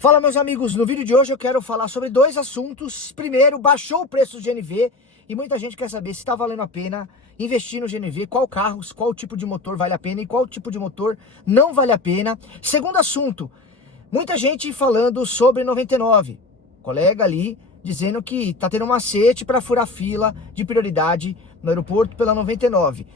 Fala, meus amigos, no vídeo de hoje eu quero falar sobre dois assuntos. Primeiro, baixou o preço do GNV e muita gente quer saber se está valendo a pena investir no GNV, qual carro, qual tipo de motor vale a pena e qual tipo de motor não vale a pena. Segundo assunto, muita gente falando sobre 99, colega ali dizendo que tá tendo um macete para furar fila de prioridade no aeroporto pela 99.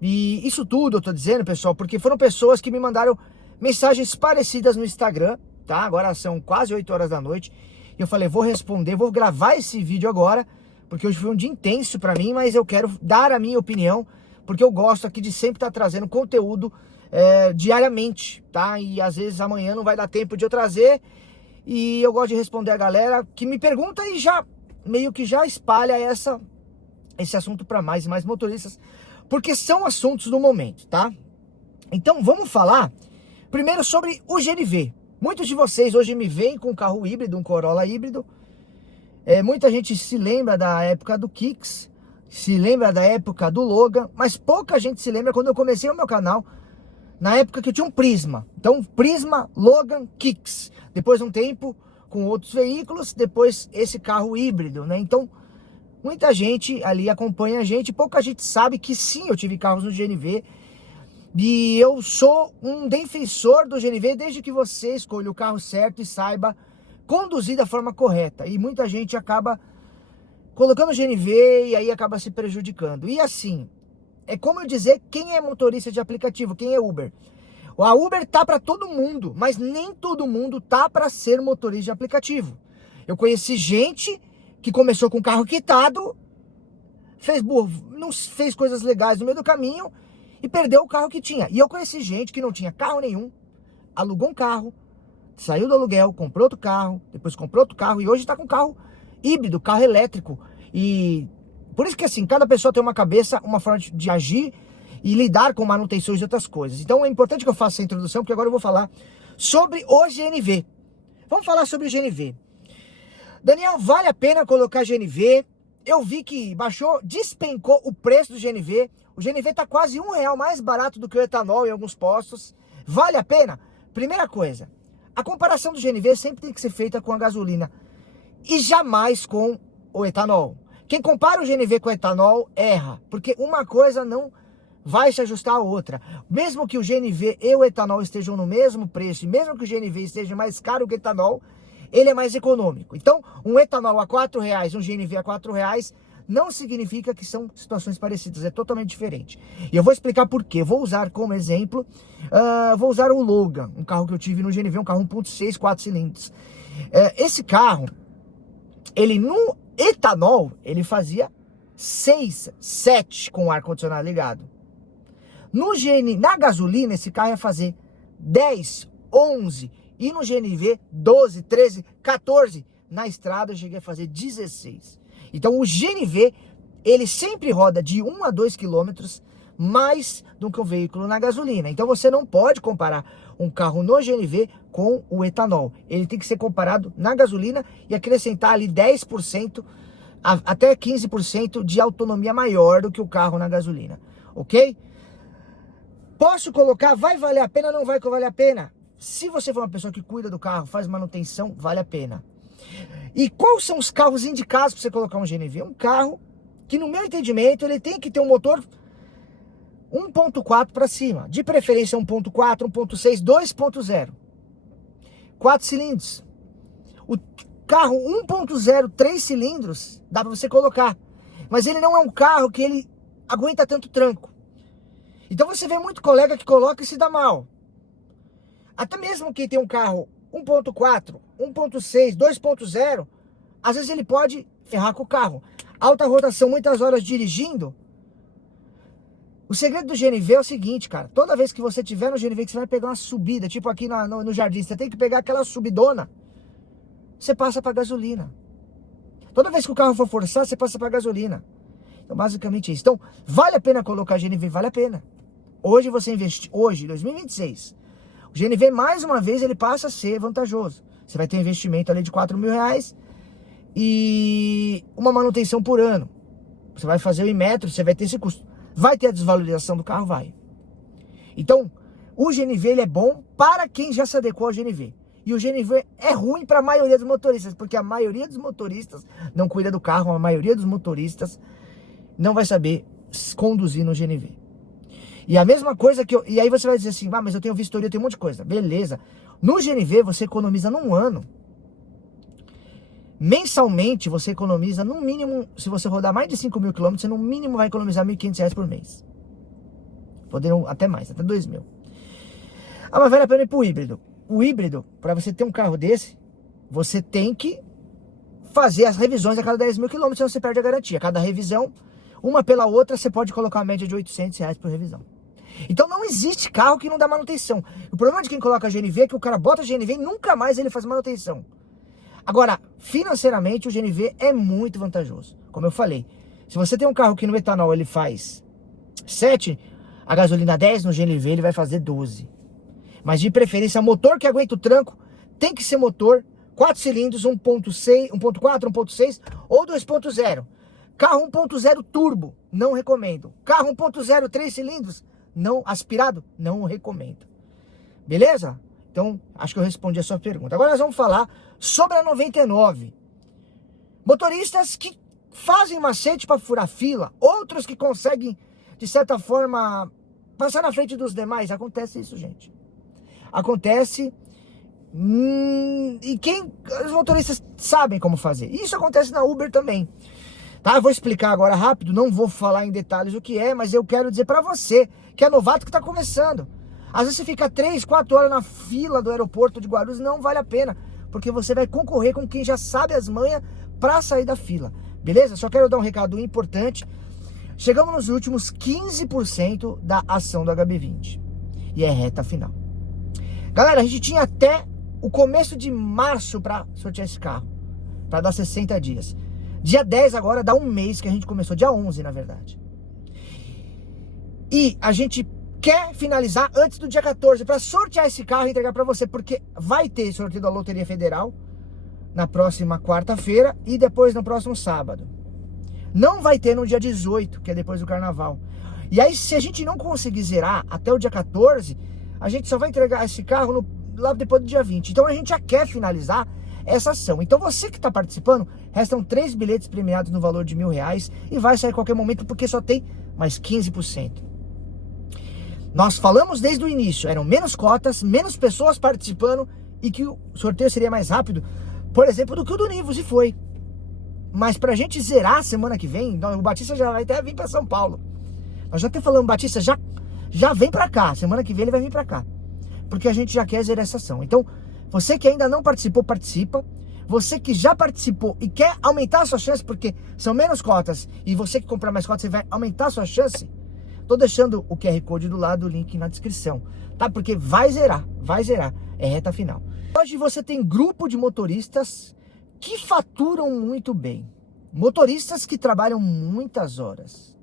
E isso tudo eu tô dizendo, pessoal, porque foram pessoas que me mandaram mensagens parecidas no Instagram, tá? Agora são quase 8 horas da noite. E eu falei, vou responder, vou gravar esse vídeo agora, porque hoje foi um dia intenso pra mim, mas eu quero dar a minha opinião, porque eu gosto aqui de sempre estar trazendo conteúdo diariamente, tá? E às vezes amanhã não vai dar tempo de eu trazer, e eu gosto de responder a galera que me pergunta e já meio que já espalha esse assunto para mais e mais motoristas, porque são assuntos do momento, tá? Então vamos falar primeiro sobre o GNV. Muitos de vocês hoje me veem com um carro híbrido, um Corolla híbrido. Muita gente se lembra da época do Kicks, se lembra da época do Logan, mas pouca gente se lembra quando eu comecei o meu canal, na época que eu tinha um Prisma. Então, Prisma, Logan, Kicks. Depois um tempo com outros veículos, depois esse carro híbrido, né? Então, muita gente ali acompanha a gente, pouca gente sabe que sim, eu tive carros no GNV. E eu sou um defensor do GNV desde que você escolha o carro certo e saiba conduzir da forma correta. E muita gente acaba colocando o GNV e aí acaba se prejudicando. E assim, é como eu dizer quem é motorista de aplicativo, quem é Uber. A Uber tá para todo mundo, mas nem todo mundo tá para ser motorista de aplicativo. Eu conheci gente que começou com carro quitado, não fez coisas legais no meio do caminho e perdeu o carro que tinha. E eu conheci gente que não tinha carro nenhum, alugou um carro, saiu do aluguel, comprou outro carro, depois comprou outro carro e hoje tá com carro híbrido, carro elétrico. E por isso que assim, cada pessoa tem uma cabeça, uma forma de agir e lidar com manutenções e outras coisas. Então é importante que eu faça essa introdução, porque agora eu vou falar sobre o GNV. Vamos falar sobre o GNV. Daniel, vale a pena colocar GNV? Eu vi que baixou, despencou o preço do GNV. O GNV tá quase R$1 mais barato do que o etanol em alguns postos. Vale a pena? Primeira coisa, a comparação do GNV sempre tem que ser feita com a gasolina e jamais com o etanol. Quem compara o GNV com o etanol erra, porque uma coisa não vai se ajustar à outra. Mesmo que o GNV e o etanol estejam no mesmo preço, e mesmo que o GNV esteja mais caro que o etanol, ele é mais econômico. Então, um etanol a R$4, um GNV a R$4, não significa que são situações parecidas, é totalmente diferente. E eu vou explicar por quê. Vou usar como exemplo, vou usar o Logan, um carro que eu tive no GNV, um carro 1.6, 4 cilindros. Esse carro, ele no etanol, ele fazia 6, 7 com o ar-condicionado ligado. Na gasolina, esse carro ia fazer 10, 11, e no GNV 12, 13, 14. Na estrada eu cheguei a fazer 16. Então o GNV, ele sempre roda de 1 a 2 quilômetros mais do que um veículo na gasolina. Então você não pode comparar um carro no GNV com o etanol. Ele tem que ser comparado na gasolina e acrescentar ali 10% até 15% de autonomia maior do que o carro na gasolina. Ok? Posso colocar, vai valer a pena ou não vai valer a pena? Se você for uma pessoa que cuida do carro, faz manutenção, vale a pena. E quais são os carros indicados para você colocar um GNV? Um carro que, no meu entendimento, ele tem que ter um motor 1.4 para cima. De preferência 1.4, 1.6, 2.0. 4 cilindros. O carro 1.0, 3 cilindros, dá para você colocar. Mas ele não é um carro que ele aguenta tanto tranco. Então você vê muito colega que coloca e se dá mal. Até mesmo quem tem um carro 1.4, 1.6, 2.0, às vezes ele pode ferrar com o carro. Alta rotação, muitas horas dirigindo. O segredo do GNV é o seguinte, cara. Toda vez que você tiver no GNV, que você vai pegar uma subida, tipo aqui no jardim, você tem que pegar aquela subidona, você passa para gasolina. Toda vez que o carro for forçar, você passa para gasolina. Então, basicamente é isso. Então, vale a pena colocar GNV? Vale a pena. Hoje você investe, hoje, 2026, o GNV, mais uma vez, ele passa a ser vantajoso. Você vai ter um investimento ali de R$4.000 e uma manutenção por ano. Você vai fazer o Inmetro, você vai ter esse custo. Vai ter a desvalorização do carro? Vai. Então, o GNV ele é bom para quem já se adequou ao GNV. E o GNV é ruim para a maioria dos motoristas, porque a maioria dos motoristas não cuida do carro, a maioria dos motoristas não vai saber conduzir no GNV. E a mesma coisa que e aí você vai dizer assim, ah, mas eu tenho vistoria, eu tenho um monte de coisa. Beleza. No GNV você economiza num ano. Mensalmente você economiza no mínimo, se você rodar mais de 5.000 km, você no mínimo vai economizar R$1.500 por mês. Podendo até mais, até 2.000. Ah, mas vale a pena ir pro híbrido. O híbrido, para você ter um carro desse, você tem que fazer as revisões a cada 10.000 km, senão você perde a garantia. Cada revisão, uma pela outra, você pode colocar a média de R$800 por revisão. Então não existe carro que não dá manutenção. O problema de quem coloca GNV é que o cara bota GNV e nunca mais ele faz manutenção. Agora, financeiramente, o GNV é muito vantajoso. Como eu falei, se você tem um carro que no etanol ele faz 7, a gasolina 10, no GNV ele vai fazer 12. Mas de preferência, motor que aguenta o tranco tem que ser motor 4 cilindros, 1.6, 1.4, 1.6 ou 2.0. Carro 1.0 turbo, não recomendo. Carro 1.0 3 cilindros, não aspirado, não recomendo. Beleza? Então, acho que eu respondi a sua pergunta. Agora nós vamos falar sobre a 99. Motoristas que fazem macete para furar fila, outros que conseguem, de certa forma, passar na frente dos demais. Acontece isso, gente. Acontece. E os motoristas sabem como fazer. Isso acontece na Uber também. Tá? Eu vou explicar agora rápido, não vou falar em detalhes o que é, mas eu quero dizer para você que é novato que está começando. Às vezes você fica 3, 4 horas na fila do aeroporto de Guarulhos, não vale a pena, porque você vai concorrer com quem já sabe as manhas para sair da fila. Beleza? Só quero dar um recado importante. Chegamos nos últimos 15% da ação do HB20. E é reta final. Galera, a gente tinha até o começo de março para sortear esse carro. Para dar 60 dias. Dia 10 agora dá um mês que a gente começou. Dia 11, na verdade. E a gente quer finalizar antes do dia 14 para sortear esse carro e entregar para você. Porque vai ter sorteio da Loteria Federal na próxima quarta-feira e depois no próximo sábado. Não vai ter no dia 18, que é depois do carnaval. E aí, se a gente não conseguir zerar até o dia 14, a gente só vai entregar esse carro lá depois do dia 20. Então a gente já quer finalizar essa ação. Então você que está participando, restam 3 bilhetes premiados no valor de R$1.000 e vai sair a qualquer momento porque só tem mais 15%. Nós falamos desde o início, eram menos cotas, menos pessoas participando e que o sorteio seria mais rápido, por exemplo, do que o do Nivus, e foi. Mas pra gente zerar semana que vem, o Batista já vai até vir pra São Paulo. Nós já até falamos, Batista, já vem pra cá, semana que vem ele vai vir pra cá. Porque a gente já quer zerar essa ação. Então, você que ainda não participou, participa. Você que já participou e quer aumentar a sua chance, porque são menos cotas, e você que comprar mais cotas, você vai aumentar a sua chance. Tô deixando o QR Code do lado, o link na descrição, tá? Porque vai zerar, é reta final. Hoje você tem grupo de motoristas que faturam muito bem. Motoristas que trabalham muitas horas.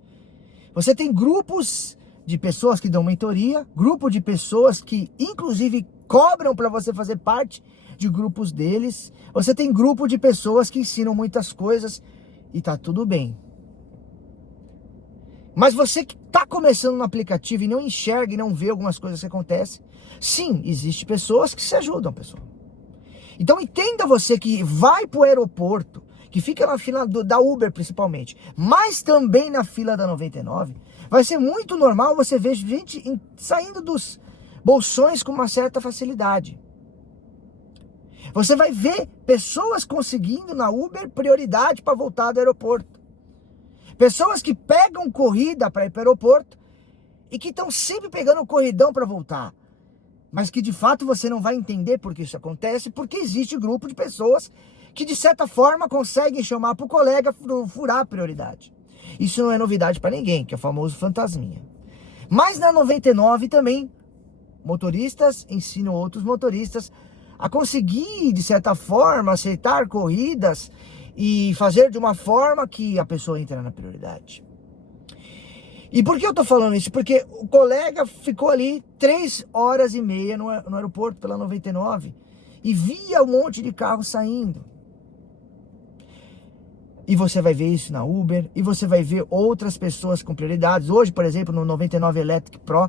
Você tem grupos de pessoas que dão mentoria, grupo de pessoas que inclusive cobram para você fazer parte de grupos deles. Você tem grupo de pessoas que ensinam muitas coisas e tá tudo bem. Mas você que está começando no aplicativo e não enxerga e não vê algumas coisas que acontecem, sim, existe pessoas que se ajudam, pessoal. Então entenda você que vai para o aeroporto, que fica na fila da Uber principalmente, mas também na fila da 99, vai ser muito normal você ver gente saindo dos bolsões com uma certa facilidade. Você vai ver pessoas conseguindo na Uber prioridade para voltar do aeroporto. Pessoas que pegam corrida para ir para o aeroporto e que estão sempre pegando corridão para voltar. Mas que de fato você não vai entender por que isso acontece, porque existe grupo de pessoas que de certa forma conseguem chamar para o colega furar a prioridade. Isso não é novidade para ninguém, que é o famoso fantasminha. Mas na 99 também, motoristas ensinam outros motoristas a conseguir, de certa forma, aceitar corridas e fazer de uma forma que a pessoa entra na prioridade. E por que eu tô falando isso? Porque o colega ficou ali 3 horas e meia no aeroporto pela 99 e via um monte de carro saindo. E você vai ver isso na Uber, e você vai ver outras pessoas com prioridades. Hoje, por exemplo, no 99 Electric Pro,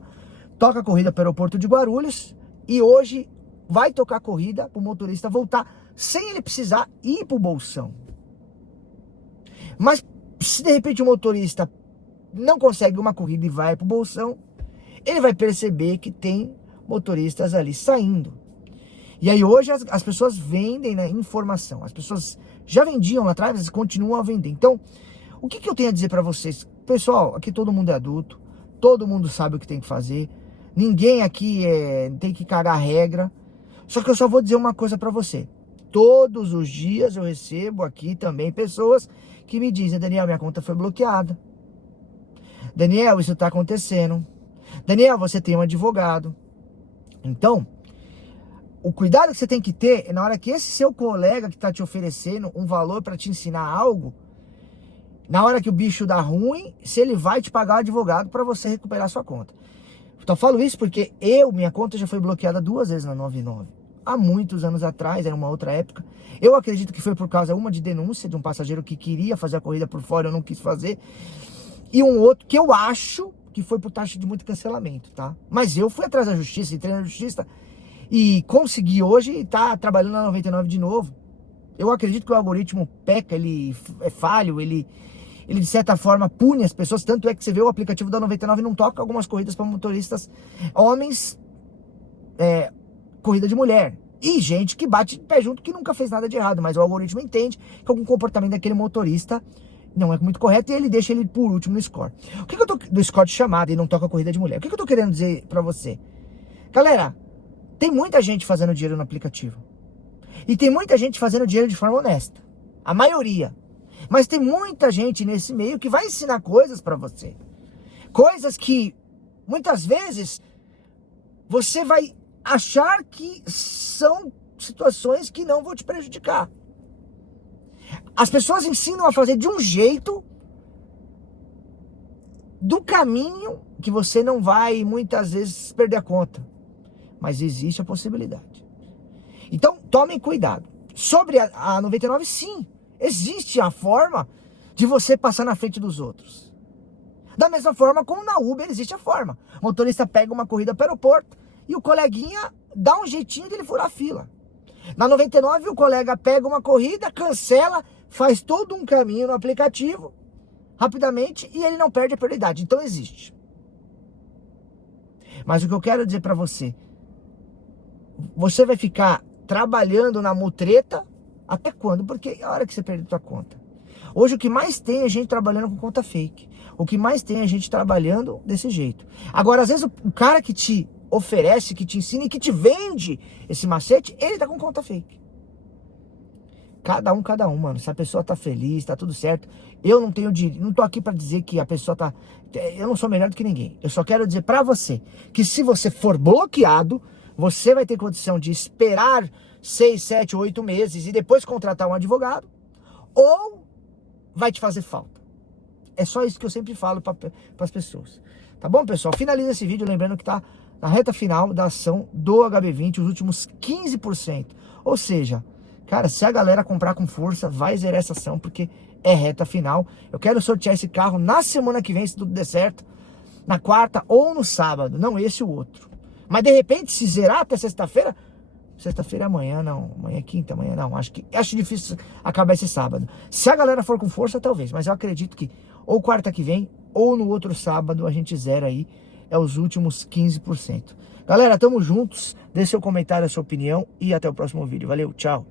toca a corrida para o aeroporto de Guarulhos, e hoje vai tocar corrida para o motorista voltar sem ele precisar ir para o bolsão. Mas se de repente o motorista não consegue uma corrida e vai para o bolsão, ele vai perceber que tem motoristas ali saindo. E aí hoje as pessoas vendem, né, informação. As pessoas já vendiam lá atrás, mas continuam a vender. Então, o que eu tenho a dizer para vocês? Pessoal, aqui todo mundo é adulto, todo mundo sabe o que tem que fazer. Ninguém aqui tem que cagar regra. Só que eu só vou dizer uma coisa para você. Todos os dias eu recebo aqui também pessoas que me dizem: Daniel, minha conta foi bloqueada. Daniel, isso tá acontecendo. Daniel, você tem um advogado. Então, o cuidado que você tem que ter é na hora que esse seu colega que está te oferecendo um valor para te ensinar algo, na hora que o bicho dá ruim, se ele vai te pagar o advogado para você recuperar sua conta. Então, eu falo isso porque minha conta já foi bloqueada 2 vezes na 99. Há muitos anos atrás, era uma outra época. Eu acredito que foi por causa de denúncia de um passageiro que queria fazer a corrida por fora, eu não quis fazer. E um outro que eu acho que foi por taxa de muito cancelamento, tá? Mas eu fui atrás da justiça, entrei na justiça e consegui hoje estar trabalhando na 99 de novo. Eu acredito que o algoritmo peca, ele é falho, ele de certa forma pune as pessoas. Tanto é que você vê o aplicativo da 99 não toca algumas corridas para motoristas homens, corrida de mulher. E gente que bate de pé junto que nunca fez nada de errado, mas o algoritmo entende que algum comportamento daquele motorista não é muito correto e ele deixa ele por último no score. O que eu tô do score de chamada e não toca corrida de mulher? O que eu tô querendo dizer para você? Galera, tem muita gente fazendo dinheiro no aplicativo. E tem muita gente fazendo dinheiro de forma honesta. A maioria. Mas tem muita gente nesse meio que vai ensinar coisas pra você. Coisas que, muitas vezes, você vai achar que são situações que não vão te prejudicar. As pessoas ensinam a fazer de um jeito, do caminho, que você não vai, muitas vezes, perder a conta. Mas existe a possibilidade. Então, tomem cuidado. Sobre a 99, sim, existe a forma de você passar na frente dos outros. Da mesma forma como na Uber existe a forma. O motorista pega uma corrida para o aeroporto e o coleguinha dá um jeitinho de ele furar a fila. Na 99, o colega pega uma corrida, cancela, faz todo um caminho no aplicativo, rapidamente, e ele não perde a prioridade. Então existe. Mas o que eu quero dizer para você, você vai ficar trabalhando na mutreta até quando? Porque é a hora que você perder a tua conta. Hoje o que mais tem é gente trabalhando com conta fake. O que mais tem é gente trabalhando desse jeito. Agora, às vezes o cara que te oferece, que te ensina e que te vende esse macete, ele tá com conta fake. Cada um, mano. Se a pessoa tá feliz, tá tudo certo. Eu não tenho direito, não tô aqui pra dizer que a pessoa tá... Eu não sou melhor do que ninguém. Eu só quero dizer pra você que se você for bloqueado, você vai ter condição de esperar 6, 7, 8 meses e depois contratar um advogado, ou vai te fazer falta. É só isso que eu sempre falo para as pessoas. Tá bom, pessoal? Finaliza esse vídeo lembrando que tá na reta final da ação do HB20, os últimos 15%. Ou seja, cara, se a galera comprar com força, vai zerar essa ação, porque é reta final. Eu quero sortear esse carro na semana que vem, se tudo der certo, na quarta ou no sábado, não esse o outro. Mas de repente, se zerar até sexta-feira é amanhã, não. Amanhã é quinta, amanhã não. Acho difícil acabar esse sábado. Se a galera for com força, talvez. Mas eu acredito que ou quarta que vem, ou no outro sábado, a gente zera aí. É os últimos 15%. Galera, tamo juntos. Deixe seu comentário, a sua opinião. E até o próximo vídeo. Valeu, tchau.